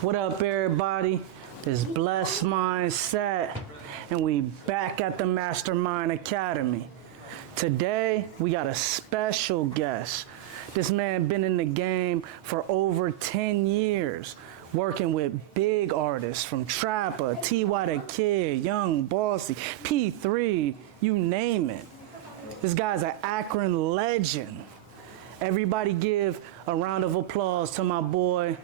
What up, everybody? It's Blessed Mindset, and we back at the Mastermind Academy. Today, we got a special guest. This man been in the game for over 10 years, working with big artists from Trapper, T.Y. the Kid, Young Bossy, P3, you name it. This guy's an Akron legend. Everybody give a round of applause to my boy,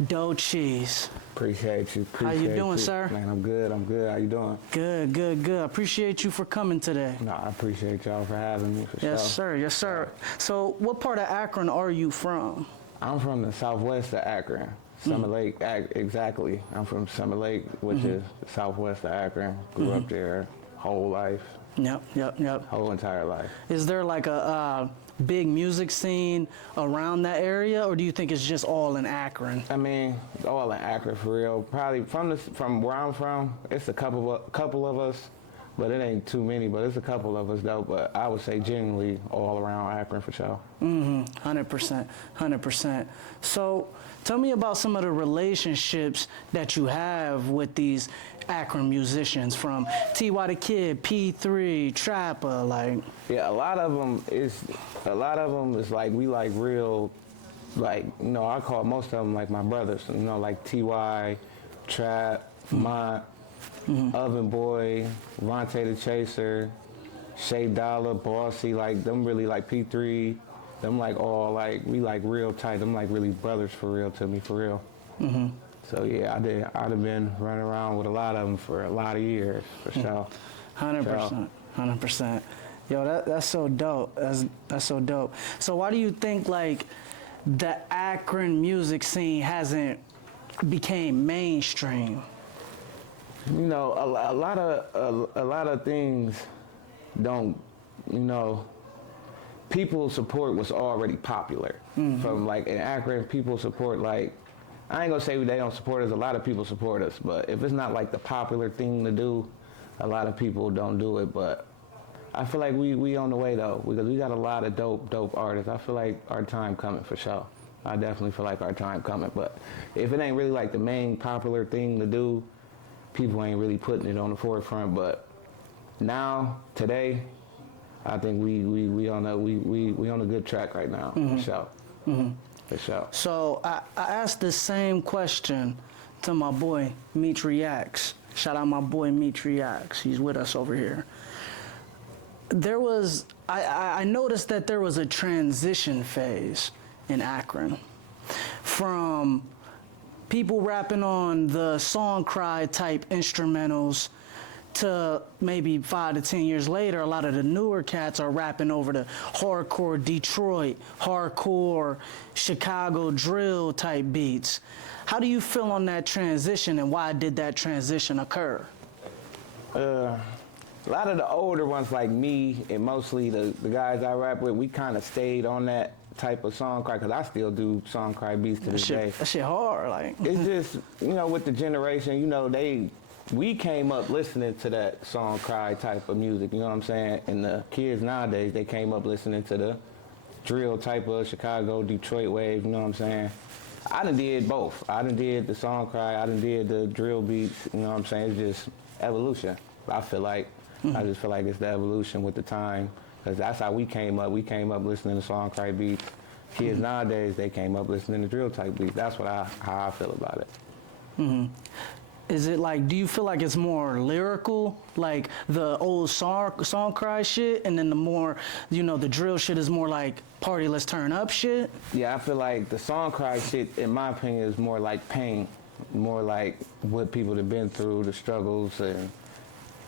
Doughcheese. Appreciate you. How you doing, sir? Man, I'm good. How you doing? Good. Appreciate you for coming today. No, I appreciate y'all for having me. Yes, sir. Yes, sir. So, what part of Akron are you from? I'm from the southwest of Akron, Summer Lake. Exactly. I'm from Summer Lake, which is the southwest of Akron. Grew up there, whole life. Yep. Whole entire life. Is there like a big music scene around that area, or do you think it's just all in Akron? I mean, it's all in Akron for real. Probably from where I'm from, it's a couple of us, but it ain't too many. But it's a couple of us though. But I would say genuinely all around Akron for sure. 100%. So, tell me about some of the relationships that you have with these Akron musicians, from T.Y. the Kid, P3, Trapper, like. Yeah, a lot of them is like we like real, like, you know, I call most of them like my brothers, you know, like T.Y., Trap, Mont, Oven Boy, Vontae the Chaser, Shay Dollar, Bossy, like them really like P3, them like all like, we like real tight, them like really brothers for real to me, for real. So yeah, I'd have been running around with a lot of them for a lot of years, for sure. 100%. Yo, that's so dope. That's so dope. So why do you think like the Akron music scene hasn't became mainstream? You know, a lot of things don't, you know, people's support was already popular. From like in Akron, people support, like, I ain't gonna say they don't support us, a lot of people support us, but if it's not like the popular thing to do, a lot of people don't do it. But I feel like we on the way though, because we got a lot of dope artists. I feel like our time coming for sure. I definitely feel like our time coming, but if it ain't really like the main popular thing to do, people ain't really putting it on the forefront. But now, today, I think we on a good track right now, for sure. For sure. So I asked the same question to my boy Meech Reacts. Shout out my boy Meech Reacts. He's with us over here. I noticed that there was a transition phase in Akron from people rapping on the song cry type instrumentals to maybe 5 to 10 years later, a lot of the newer cats are rapping over the hardcore Detroit, hardcore Chicago drill type beats. How do you feel on that transition, and why did that transition occur? A lot of the older ones like me and mostly the guys I rap with, we kind of stayed on that type of song cry, because I still do song cry beats to this day. That shit hard, like. It's just, you know, with the generation, you know, we came up listening to that song cry type of music, you know what I'm saying? And the kids nowadays, they came up listening to the drill type of Chicago, Detroit wave, you know what I'm saying? I done did both. I done did the song cry, I done did the drill beats, you know what I'm saying? It's just evolution. I feel like, I just feel like it's the evolution with the time, because that's how we came up. We came up listening to song cry beats. Kids nowadays, they came up listening to drill type beats. That's how I feel about it. Is it like, do you feel like it's more lyrical, like the old song cry shit, and then the more, you know, the drill shit is more like party, let's turn up shit? Yeah, I feel like the song cry shit, in my opinion, is more like pain, more like what people have been through, the struggles and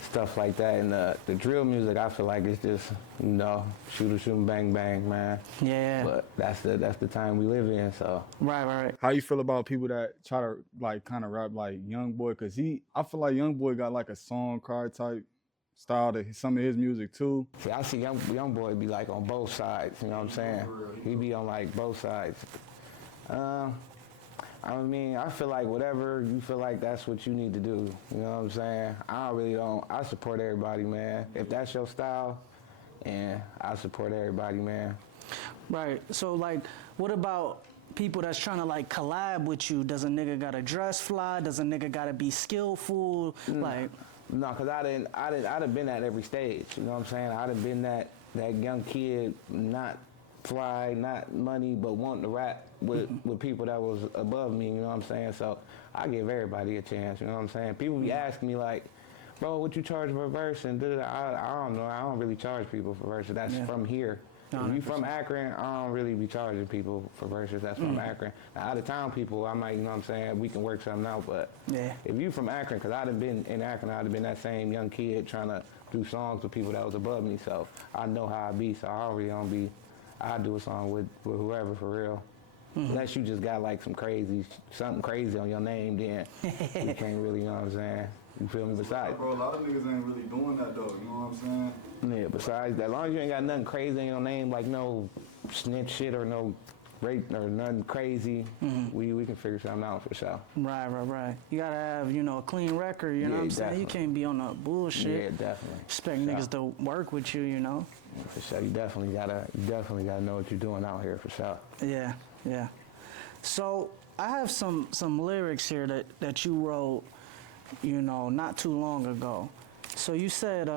stuff like that. And the drill music, I feel like it's just, you know, shoot 'em, bang, bang, man. Yeah. But that's the time we live in, so. Right. How you feel about people that try to like kind of rap like Young Boy? Cause I feel like Young Boy got like a song cry type style to some of his music too. See, I see young boy be like on both sides, you know what I'm saying? He be on like both sides. I mean, I feel like whatever you feel like, that's what you need to do. You know what I'm saying? I support everybody, man. If that's your style, and I support everybody, man. Right. So, like, what about people that's trying to like collab with you, does a nigga gotta dress fly? Does a nigga gotta be skillful? Like, No, cause I done been at every stage. You know what I'm saying? I done been that young kid, not fly, not money, but wanting to rap with people that was above me. You know what I'm saying? So I give everybody a chance. You know what I'm saying? People be asking me like, bro, what you charge for a verse? And I don't know. I don't really charge people for verses. That's from here. 100%. If you from Akron, I don't really be charging people for verses that's from Akron. Now, out of town people, I might, you know what I'm saying, we can work something out, but if you from Akron, because I'd have been in Akron, I'd have been that same young kid trying to do songs with people that was above me, so I know how I be, so I already don't be, I do a song with whoever for real. Unless you just got like something crazy on your name, then you can't really, you know what I'm saying? You feel me? Besides, Bro, a lot of niggas ain't really doing that though, you know what I'm saying? yeah, besides that, as long as you ain't got nothing crazy in your name, like no snitch shit or no rape or nothing crazy, we can figure something out for sure. Right. You gotta have, you know, a clean record, you know what I'm saying? You definitely. can't be on that bullshit. Yeah, definitely. Expect niggas to work with you, you know? Yeah, for sure. You definitely gotta know what you're doing out here for sure. Yeah. So I have some lyrics here that you wrote, you know, not too long ago. So you said,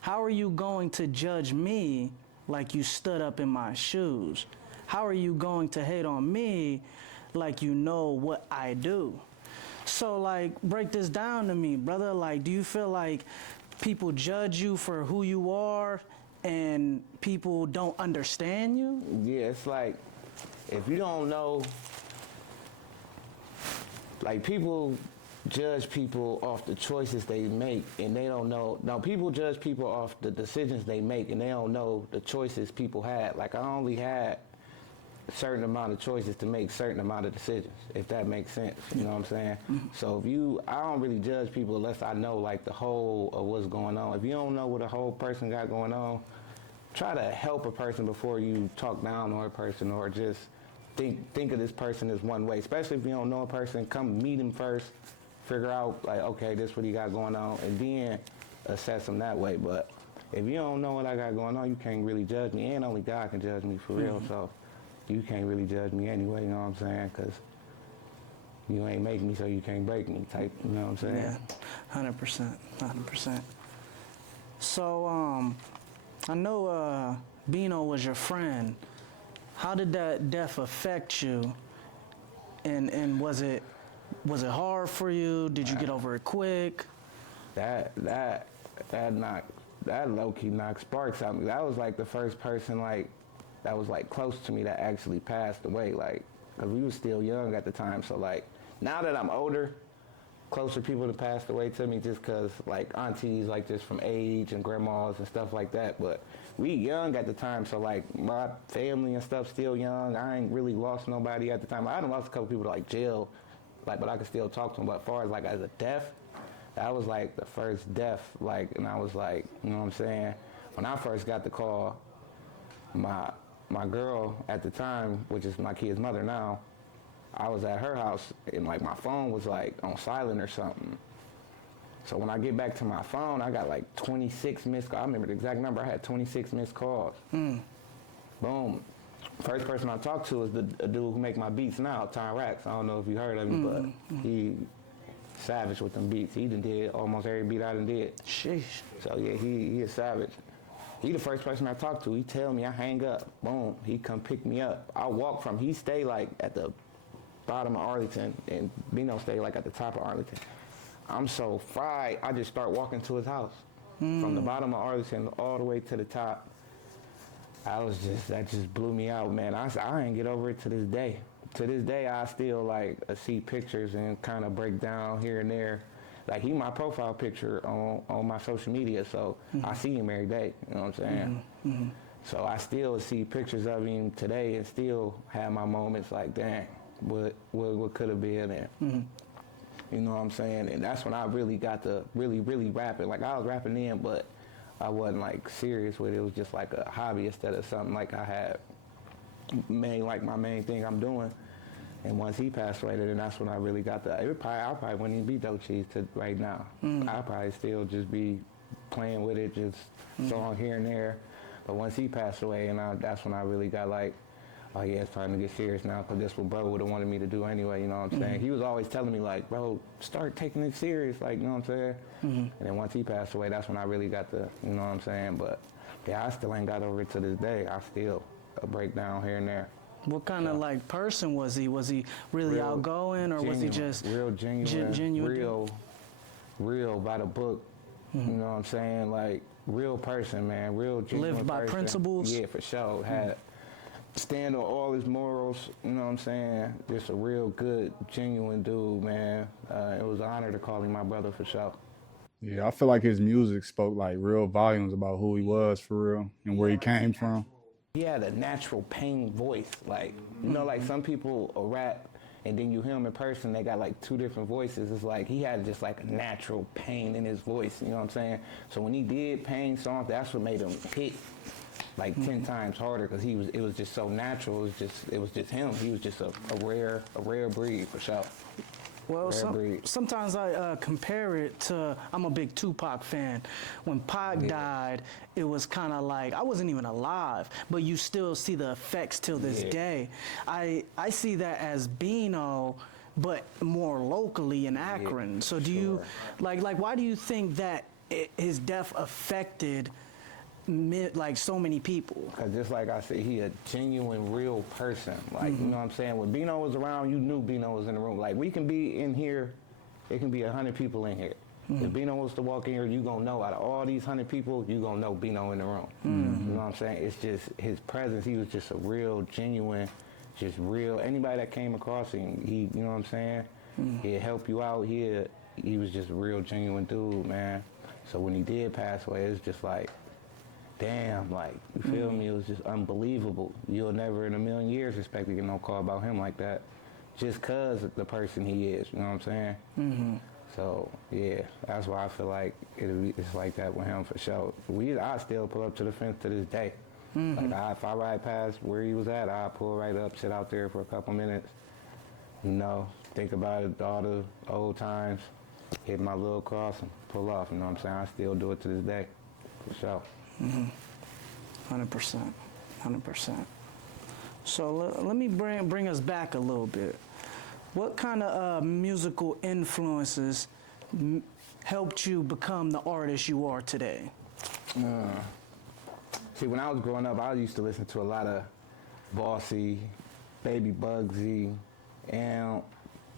how are you going to judge me like you stood up in my shoes? How are you going to hate on me like you know what I do? So like, break this down to me, brother. Like, do you feel like people judge you for who you are and people don't understand you? Yeah, it's like, if you don't know, like people judge people off the choices they make and they don't know. Now people judge people off the decisions they make and they don't know the choices people had. Like I only had a certain amount of choices to make certain amount of decisions, if that makes sense. You know what I'm saying? So I don't really judge people unless I know like the whole of what's going on. If you don't know what a whole person got going on, try to help a person before you talk down on a person or just think of this person as one way. Especially if you don't know a person, come meet him first, figure out like, okay, this is what he got going on, and then assess him that way. But if you don't know what I got going on, you can't really judge me, and only God can judge me for real, so you can't really judge me anyway, you know what I'm saying? Because you ain't make me, so you can't break me type, you know what I'm saying? Yeah, 100%. So, I know Bino was your friend. How did that death affect you? And was it hard for you? Did you get over it quick? That low-key knocked sparks out of me. That was like the first person like that was like close to me that actually passed away, like, cause we was still young at the time. So like now that I'm older, closer people that passed away to me just cause like aunties, like just from age and grandmas and stuff like that. But we young at the time, so like my family and stuff still young. I ain't really lost nobody at the time. I done lost a couple people to like jail, like, but I could still talk to them. But as far as like as a death, that was like the first death, like, and I was like, you know what I'm saying? When I first got the call, my girl at the time, which is my kid's mother now, I was at her house and like my phone was like on silent or something. So when I get back to my phone, I got like 26 missed calls. I remember the exact number. I had 26 missed calls. Boom. First person I talked to is a dude who make my beats now, Tom Rax. I don't know if you heard of him, but he savage with them beats. He done did almost every beat I done did. Sheesh. So yeah, he is savage. He the first person I talked to. He tell me I hang up. Boom. He come pick me up. I walk from, he stay like at the bottom of Arlington and Bino stay like at the top of Arlington. I'm so fried, I just start walking to his house. From the bottom of Arlington all the way to the top. That just blew me out, man. I ain't get over it to this day. To this day, I still like see pictures and kind of break down here and there. Like he my profile picture on my social media, so I see him every day, you know what I'm saying? So I still see pictures of him today and still have my moments like, dang, what could have been and you know what I'm saying? And that's when I really got to really rapping. Like I was rapping then, but I wasn't like serious with it. It was just like a hobby instead of something like I had like my main thing I'm doing. And once he passed away, then that's when I really got the. I probably wouldn't even be Doughcheese to right now. I probably still just be playing with it, just song here and there. But once he passed away, and that's when I really got like oh yeah, it's time to get serious now because this what bro would have wanted me to do anyway, you know what I'm saying? He was always telling me like, bro, start taking it serious, like, you know what I'm saying? And then once he passed away, that's when I really got the, you know what I'm saying? But yeah, I still ain't got over it to this day. I still a breakdown here and there. What kind of like person was he? Was he really Real outgoing, or was he genuine, just real genuine, genuine? real by the book? You know what I'm saying? Like real person, man, real genuine Lived by person. principles? Yeah, for sure. Had stand on all his morals. You know what I'm saying? Just a real good, genuine dude, man. It was an honor to call him my brother for sure. Yeah, I feel like his music spoke like real volumes about who he was for real and where he came from. He had a natural pain voice. Like, you know, like some people will rap and then you hear him in person, they got like two different voices. It's like he had just like a natural pain in his voice, you know what I'm saying? So when he did pain songs, that's what made him hit like 10 times harder because it was just so natural. It was just him. He was just a rare breed for sure. Well, sometimes I compare it to, I'm a big Tupac fan. When Pac died, it was kind of like, I wasn't even alive, but you still see the effects till this day. I see that as Bino, but more locally in Akron. So do you, like why do you think that his death affected like so many people? Cause just like I said, he a genuine, real person. Like, you know what I'm saying? When Bino was around, you knew Bino was in the room. Like, we can be in here, it can be 100 people in here. If Bino was to walk in here, you gonna know out of all these 100 people, you gonna know Bino in the room. You know what I'm saying? It's just his presence. He was just a real, genuine, just real. Anybody that came across him, he, you know what I'm saying? He'd help you out. He was just a real, genuine dude, man. So when he did pass away, it was just like, damn, like, you feel me? It was just unbelievable. You'll never in a million years expect to get no call about him like that, just cause of the person he is, you know what I'm saying? So, yeah, that's why I feel like it's like that with him for sure. I still pull up to the fence to this day. Like, if I ride past where he was at, I'll pull right up, sit out there for a couple minutes, you know, think about it, all the old times, hit my little cross and pull off, you know what I'm saying? I still do it to this day, for sure. 100%, 100%. So let me bring us back a little bit. What kind of musical influences helped you become the artist you are today? See, when I was growing up, I used to listen to a lot of Bossy, Baby Bugsy, and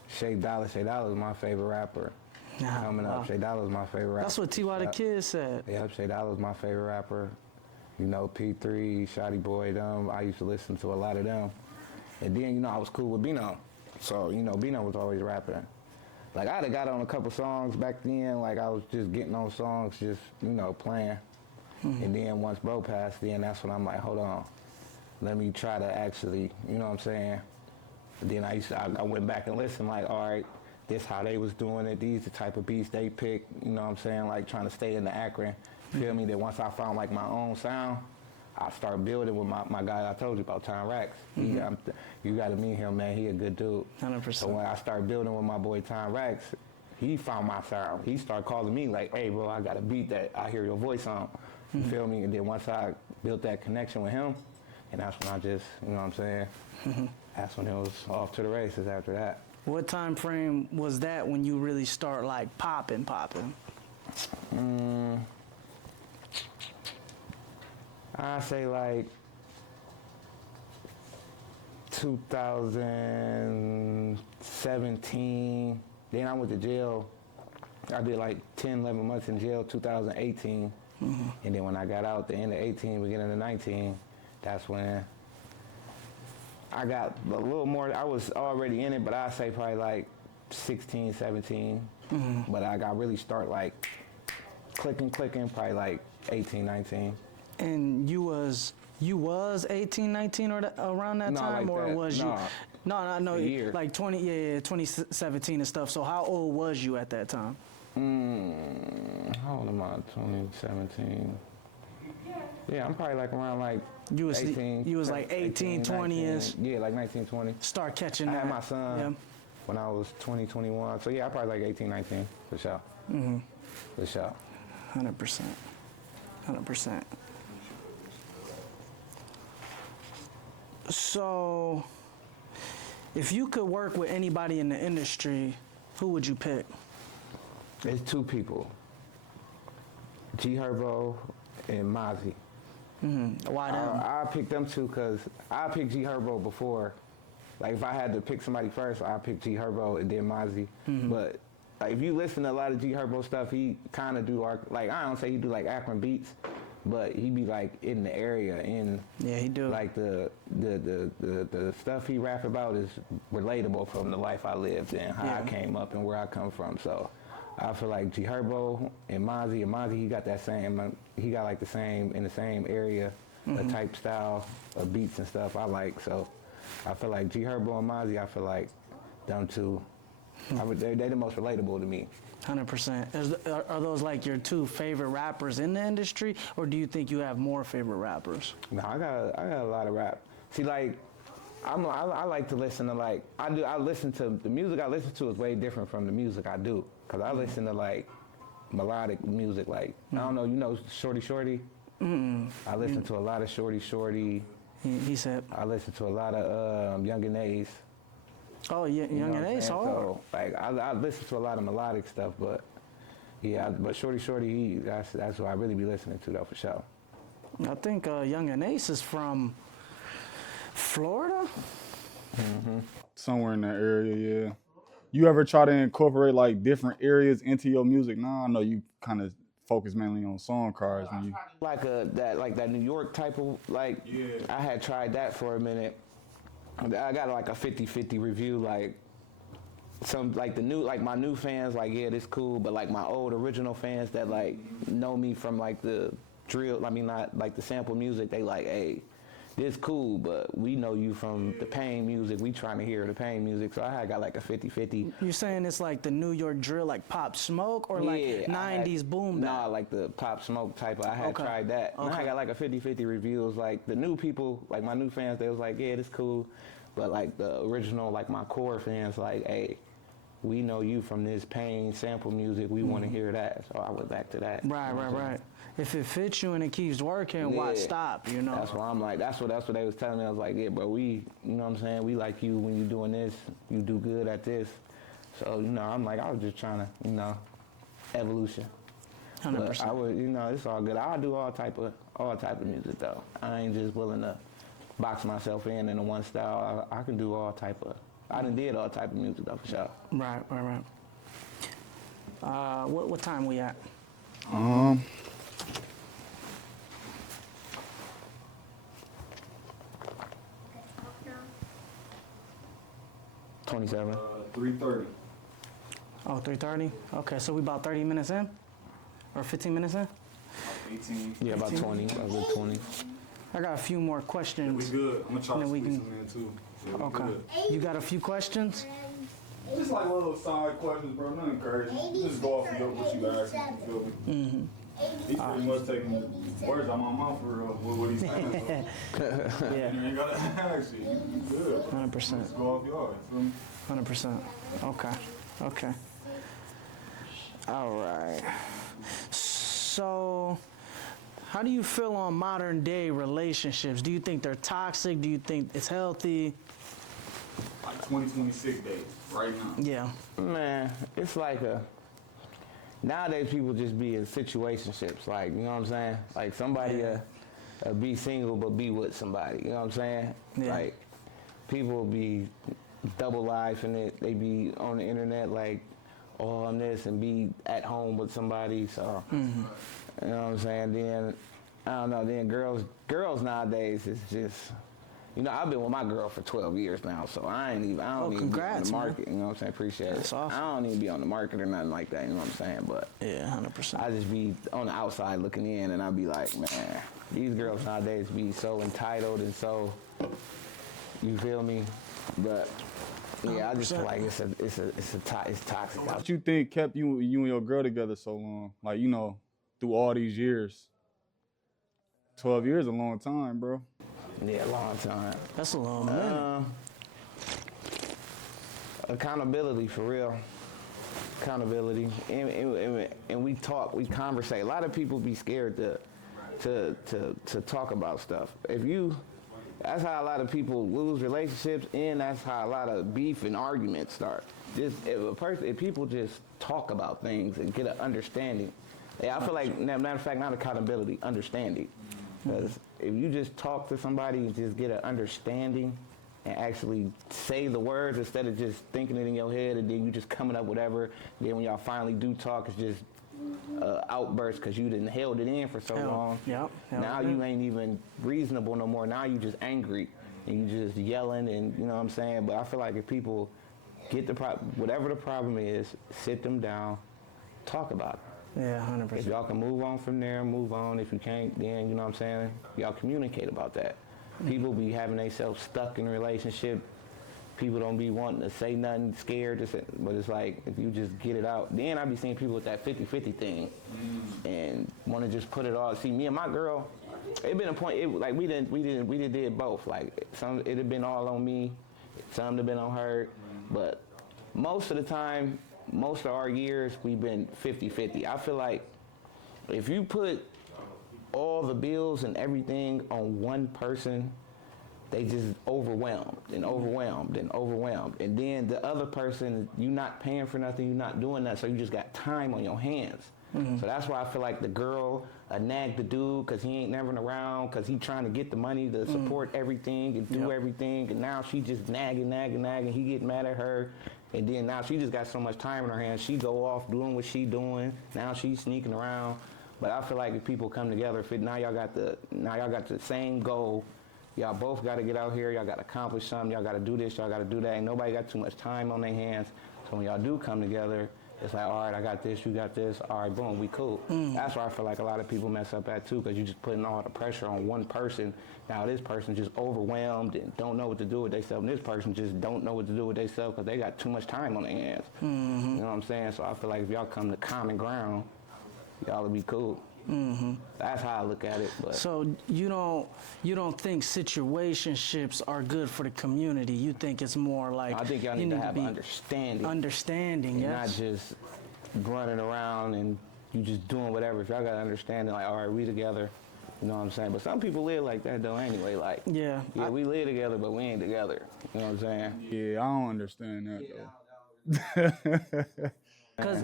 Shay Dollar. Shay Dollar was my favorite rapper. Coming up, Shay Dollar was my favorite rapper. That's what T.Y. the Kid said. Yep, Shay Dollar was my favorite rapper. You know, P3, Shotty Boy, them. I used to listen to a lot of them. And then, you know, I was cool with Bino. So, you know, Bino was always rapping. Like, I'd have got on a couple songs back then. Like, I was just getting on songs, just, you know, playing. And then once bro passed, then that's when I'm like, hold on. Let me try to actually, you know what I'm saying? Then I went back and listened, like, all right, this how they was doing it. These the type of beats they picked, you know what I'm saying? Like, trying to stay in the Akron. Feel me? That once I found, like, my own sound, I started building with my guy I told you about, Tom Rax. You got to meet him, man. He a good dude. 100%. So when I started building with my boy Tom Rax, he found my sound. He started calling me like, hey, bro, I got a beat that I hear your voice on. You feel me? And then once I built that connection with him, and that's when I just, you know what I'm saying? That's when it was off to the races after that. What time frame was that when you really start like popping? I say like 2017. Then I went to jail. I did like 10, 11 months in jail, 2018. And then when I got out, the end of 18, beginning of 19, that's when I got a little more. I was already in it, but I'd say probably like 16, 17. But I got really start like clicking, probably like 18, 19. And you was 18, 19 or around that time, like or that. was you? No, year. like 2017 and stuff. So how old was you at that time? How old am I? 2017. Yeah, I'm probably like around like You was 18. You was like 18, 20-ish. Yeah, like 19, 20. Start catching I that. had my son when I was 20, 21. So yeah, I probably like 18, 19 for sure. For sure. 100%. 100%. So, if you could work with anybody in the industry, who would you pick? There's two people, G Herbo and Mozzie. Why them? I picked them two because I picked G Herbo before. Like if I had to pick somebody first, I pick G Herbo and then Mozzie. But like if you listen to a lot of G Herbo stuff, he kind of do like I don't say he do like Akron beats, but he be like in the area Yeah, he do. like the stuff he rap about is relatable from the life I lived and how I came up and where I come from. So I feel like G Herbo and Mozzie, he got that same, he got like the same, in the same area, the type style of beats and stuff I like. So I feel like G Herbo and Mozzie, I feel like them two, they're the most relatable to me. 100%. Are those like your two favorite rappers in the industry, or do you think you have more favorite rappers? No, I got a lot of rap. See, like, I like to listen to like, I listen to, the music I listen to is way different from the music I do. Cause I listen to like melodic music, like, I don't know, you know Shorty Shorty? I listen to a lot of Shorty Shorty. He said. I listen to a lot of Young and Ace. Oh, yeah, Young and Ace, So, like, I listen to a lot of melodic stuff, but yeah, but Shorty Shorty, that's what I really be listening to though, for sure. I think Young and Ace is from Florida? Somewhere in that area, yeah. You ever try to incorporate like different areas into your music? Now I know you kind of focus mainly on song cards. When you Like that New York type of, like, I had tried that for a minute. I got like a 50-50 review, like some like my new fans like, yeah, this cool, but like my old original fans that like know me from like the drill, I mean not like the sample music, they like, hey, this cool, but we know you from the pain music, we trying to hear the pain music. So I had got like a 50-50. You saying it's like the New York drill, like Pop Smoke, or like 90s boom bap? Nah, like the Pop Smoke type. I had tried that. And I got like a 50-50 review. It was like the new people, like my new fans, they was like, yeah, this cool. But like the original, like my core fans, like, hey, we know you from this pain sample music. We want to hear that. So I went back to that. Right. If it fits you and it keeps working, why stop, you know? That's why I'm like, that's what they was telling me. I was like, yeah, bro, you know what I'm saying? We like you when you doing this. You do good at this. So, you know, I'm like, I was just trying to, you know, evolution. 100%. But I would, you know, it's all good. I'll do all type of music though. I ain't just willing to box myself in the one style. I can do all type of. I done did all type of music though, for sure. Right. What time we at? 27. 3:30. Oh, 3:30? Okay, so we about 30 minutes in? Or 15 minutes in? 18. Yeah, about 20. About good 20. I got a few more questions. We good. I'm gonna try to And then we squeeze can- some in too. Yeah, we Okay. good. You got a few questions? Just like little side questions, bro. Nothing crazy. Just go off of what you asked. You feel me? He's pretty much taking the words out my mouth for real. What he's saying. So. Yeah, You ain't gotta ask you. You good. 100%. Just go off yours. Feel me? 100%. Okay. All right. So, how do you feel on modern day relationships? Do you think they're toxic? Do you think it's healthy? Like 2026 days, right now. Yeah. Man, it's like nowadays people just be in situationships, like, you know what I'm saying? Like somebody be single but be with somebody, you know what I'm saying? Yeah. Like people be double life in it, they be on the internet like, oh, I'm this, and be at home with somebody, so, you know what I'm saying? Then, I don't know, then girls nowadays is just, you know, I've been with my girl for 12 years now, so I don't even be on congrats, the market, you know what I'm saying? Appreciate That's it. awesome. I don't even be on the market or nothing like that, you know what I'm saying? But Yeah, 100%. I just be on the outside looking in, and I be like, man, these girls nowadays be so entitled and so, you feel me? But yeah, I just feel like it's toxic. What you think kept you and your girl together so long? Like, you know, through all these years. 12 years is a long time, bro. Yeah, a long time. That's a long minute. Accountability, for real. Accountability, and we talk, we conversate. A lot of people be scared to talk about stuff. If you That's how a lot of people lose relationships, and that's how a lot of beef and arguments start. Just if people just talk about things and get an understanding. Yeah, I feel like, matter of fact, not accountability, understanding. Because if you just talk to somebody and just get an understanding and actually say the words instead of just thinking it in your head and then you just coming up with whatever, then when y'all finally do talk, it's just outburst because you didn't held it in for so long. Yep. Now you ain't even reasonable no more. Now you just angry and you just yelling and you know what I'm saying. But I feel like if people get whatever the problem is, sit them down, talk about it. Yeah, 100%. If y'all can move on from there, move on. If you can't, then you know what I'm saying. Y'all communicate about that. People be having themselves stuck in a relationship. People don't be wanting to say nothing, scared to say, but it's like if you just get it out. Then I be seeing people with that 50-50 thing and want to just put it all. See, me and my girl, it been a point. Like we did both. Like some it had been all on me, some have been on her, but most of the time, most of our years we've been 50-50. I feel like if you put all the bills and everything on one person, they just overwhelmed and overwhelmed and overwhelmed. And then the other person, you're not paying for nothing, you're not doing that, so you just got time on your hands. So that's why I feel like the girl nag the dude because he ain't never around, because he trying to get the money to support everything and do everything. And now she just nagging. He get mad at her. And then now she just got so much time in her hands. She go off doing what she doing. Now she's sneaking around. But I feel like if people come together, now y'all got the same goal. Y'all both got to get out here. Y'all got to accomplish something. Y'all got to do this. Y'all got to do that. And nobody got too much time on their hands. So when y'all do come together, it's like, all right, I got this, you got this. All right, boom, we cool. That's where I feel like a lot of people mess up at too, because you're just putting all the pressure on one person. Now this person just overwhelmed and don't know what to do with themselves. And this person just don't know what to do with themselves because they got too much time on their hands. You know what I'm saying? So I feel like if y'all come to common ground, y'all will be cool. That's how I look at it. But. So you don't think situationships are good for the community? You think it's more like I think y'all need to have understanding. Understanding, yes. Not just running around and you just doing whatever. If y'all got understanding, like, all right, we together. You know what I'm saying? But some people live like that though anyway. Like, we live together, but we ain't together. You know what I'm saying? Yeah, I don't understand that though. Because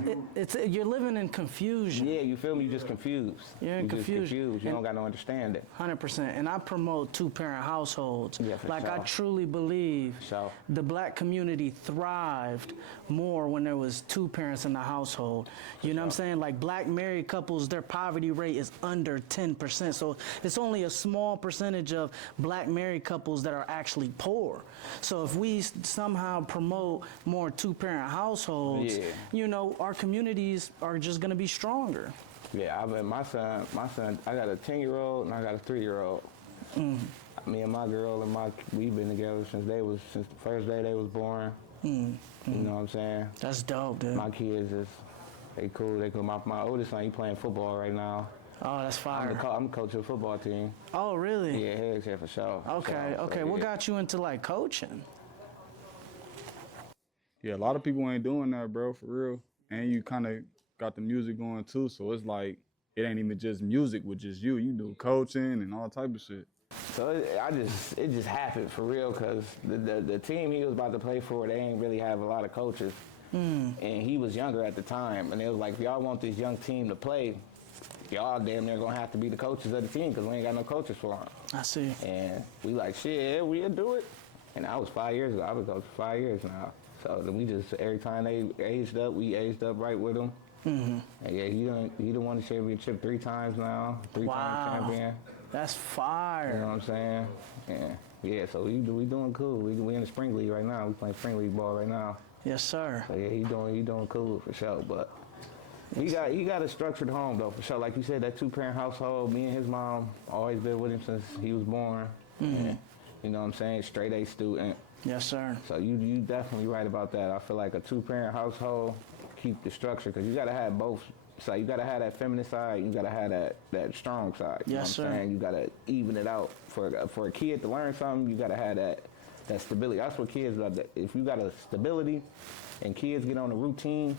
you're living in confusion. Yeah, you feel me? You just confused. You're in confusion. You don't got no understanding. 100%. And I promote two-parent households. Yeah, for like sure. I truly believe Sure. the black community thrived more when there was two parents in the household. You know what I'm saying? Like black married couples, their poverty rate is under 10%. So it's only a small percentage of black married couples that are actually poor. So if we somehow promote more two-parent households, you know, our communities are just going to be stronger. Yeah, I mean, my son, I got a 10-year-old and I got a 3-year-old. Me and my girl we've been together since the first day they was born. You know what I'm saying? That's dope, dude. My kids they cool. My oldest son, he playing football right now. Oh, that's fire. I'm coach of the football team. Oh, really? Yeah, he's here for sure. Okay. So, What got you into like coaching? Yeah, a lot of people ain't doing that, bro, for real. And you kind of got the music going too, so it's like it ain't even just music with just you. You do coaching and all type of shit. So it just happened for real, because the team he was about to play for, they ain't really have a lot of coaches. And he was younger at the time, and it was like, if y'all want this young team to play, y'all damn near gonna have to be the coaches of the team, because we ain't got no coaches for them. I see. And we like, shit, we'll do it. And that was 5 years ago. I was coach for 5 years now. So then we just, every time they aged up, we aged up right with them. And yeah, he done won the championship 3 times now, 3-time champion. That's fire. You know what I'm saying? Yeah, so we doing cool. We in the spring league right now. We playing spring league ball right now. Yes, sir. So yeah, he doing cool for sure. But he got a structured home though, for sure. Like you said, that 2-parent household. Me and his mom always been with him since he was born. And, you know what I'm saying? Straight A student. Yes, sir. So you definitely right about that. I feel like a 2-parent household, keep the structure, because you got to have both. So you got to have that feminine side, you got to have that strong side. You know what I'm saying? You got to even it out. For a kid to learn something, you got to have that stability. That's what kids love. If you got a stability and kids get on a routine,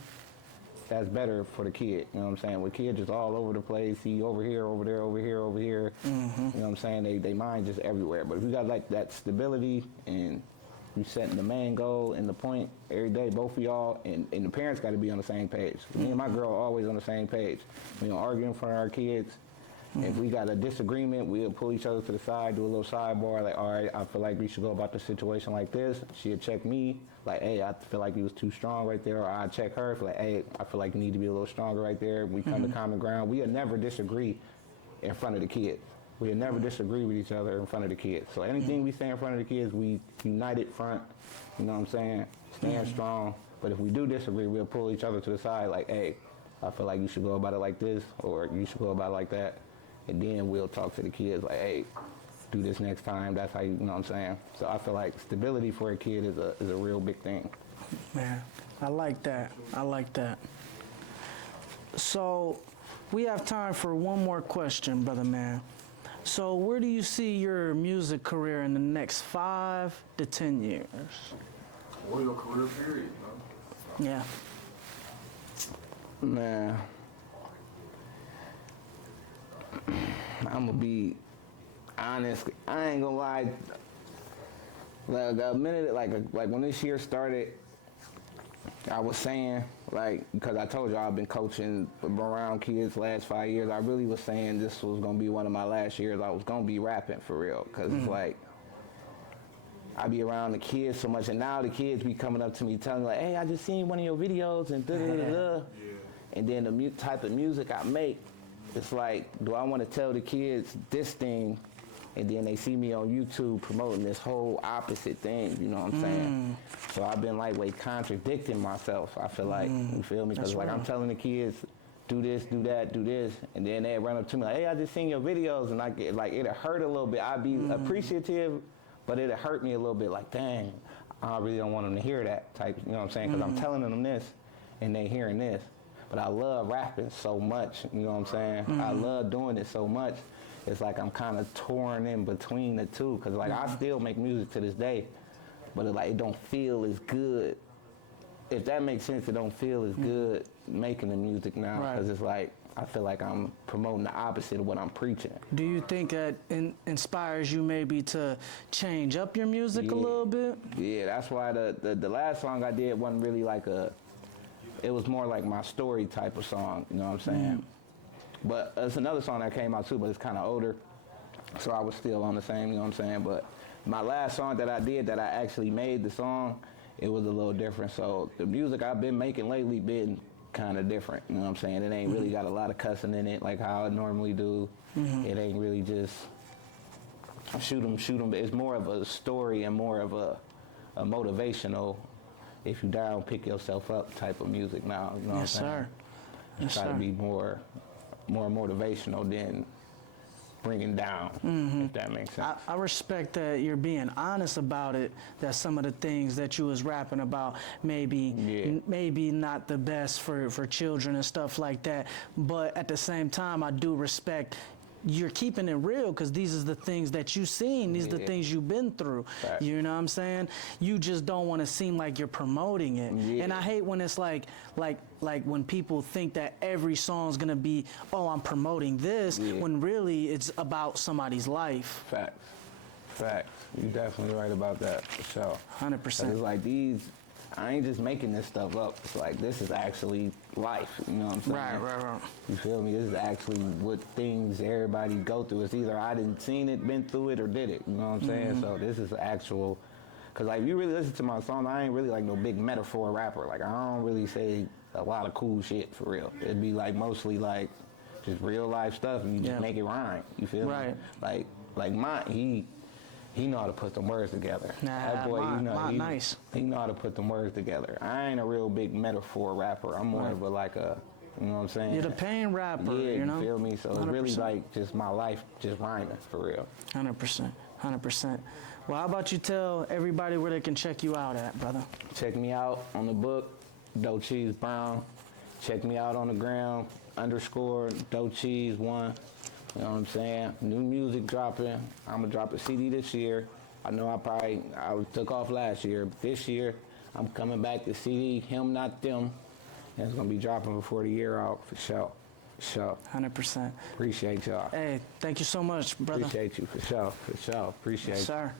that's better for the kid. You know what I'm saying? With kids just all over the place, he over here, over there, over here, over here. You know what I'm saying? They mind just everywhere. But if you got like that stability and you setting the main goal and the point every day, both of y'all, and the parents got to be on the same page. Me and my girl are always on the same page. We don't argue in front of our kids. If we got a disagreement, we'll pull each other to the side, do a little sidebar, like, all right, I feel like we should go about the situation like this. She'll check me, like, hey, I feel like you was too strong right there. Or I'll check her, like, hey, I feel like you need to be a little stronger right there. We come to common ground. We'll never disagree in front of the kids. We'll never disagree with each other in front of the kids. So anything we say in front of the kids, we united front, you know what I'm saying? Stand strong. But if we do disagree, we'll pull each other to the side, like, hey, I feel like you should go about it like this, or you should go about it like that. And then we'll talk to the kids like, hey, do this next time. That's how you know what I'm saying? So I feel like stability for a kid is a real big thing. Man, I like that. I like that. So we have time for one more question, brother man. So where do you see your music career in the next 5 to 10 years? Or your career period, you know? Yeah. Man, I'm gonna be honest. I ain't gonna lie. Like a minute, like when this year started, I was saying, like, because I told you I've been coaching around kids last 5 years. I really was saying this was gonna be one of my last years. I was gonna be rapping for real, because it's like I be around the kids so much, and now the kids be coming up to me telling me like, hey, I just seen one of your videos and da da da da. And then the type of music I make, it's like, do I want to tell the kids this thing, and then they see me on YouTube promoting this whole opposite thing, you know what I'm saying? So I've been lightweight contradicting myself, I feel like, you feel me? Because like I'm telling the kids, do this, do that, do this, and then they run up to me like, hey, I just seen your videos, and I get like, it'll hurt a little bit. I'd be appreciative, but it'll hurt me a little bit, like, dang, I really don't want them to hear that type, you know what I'm saying? Because I'm telling them this, and they hearing this. But I love rapping so much, you know what I'm saying? I love doing it so much. It's like I'm kind of torn in between the two, because like I still make music to this day, but it don't feel as good. If that makes sense, it don't feel as good making the music now, because it's like I feel like I'm promoting the opposite of what I'm preaching. Do you think that inspires you maybe to change up your music a little bit? Yeah, that's why the last song I did wasn't really like it was more like my story type of song, you know what I'm saying? But it's another song that came out too, but it's kind of older, so I was still on the same, you know what I'm saying? But my last song that I did, that I actually made the song, it was a little different. So the music I've been making lately been kind of different, you know what I'm saying? It ain't really got a lot of cussing in it like how I normally do. It ain't really just shoot 'em, but it's more of a story and more of a motivational, if you down, pick yourself up type of music now, you know what I'm saying? Sir. Yes, Try sir. to be more motivational than bringing down, if that makes sense. I respect that you're being honest about it, that some of the things that you was rapping about maybe not the best for children and stuff like that, but at the same time I do respect you're keeping it real, because these are the things that you've seen, these are the things you've been through. Right. You know what I'm saying? You just don't want to seem like you're promoting it. And I hate when it's like when people think that every song's gonna be, oh, I'm promoting this, when really it's about somebody's life. Facts. You're definitely right about that, for sure. 100%. It's like I ain't just making this stuff up. It's like, this is actually life, you know what I'm saying? Right. You feel me? This is actually what things everybody go through. It's either I didn't seen it, been through it, or did it, you know what I'm saying? So this is actual, because like, if you really listen to my song, I ain't really like no big metaphor rapper. Like, I don't really say a lot of cool shit, for real. It'd be like mostly like just real life stuff, and you just make it rhyme, you feel me? Like mine, he know how to put them words together. That boy, nice. He know how to put them words together. I ain't a real big metaphor rapper. I'm more of a like a, you know what I'm saying? You're the pain rapper, yeah, you know? Feel me? So 100%. It's really like just my life just rhyming, for real. 100%. Well, how about you tell everybody where they can check you out at, brother? Check me out on the book, Doughcheese Brown. Check me out on the gram, _Doughcheese1. You know what I'm saying? New music dropping. I'm gonna drop a CD this year. I know I took off last year, but this year I'm coming back to CD, Him Not Them. It's gonna be dropping before the year out for sure. For sure. 100%. Appreciate y'all. Hey, thank you so much, brother. Appreciate you for sure. For sure. Appreciate Yes, you. sir.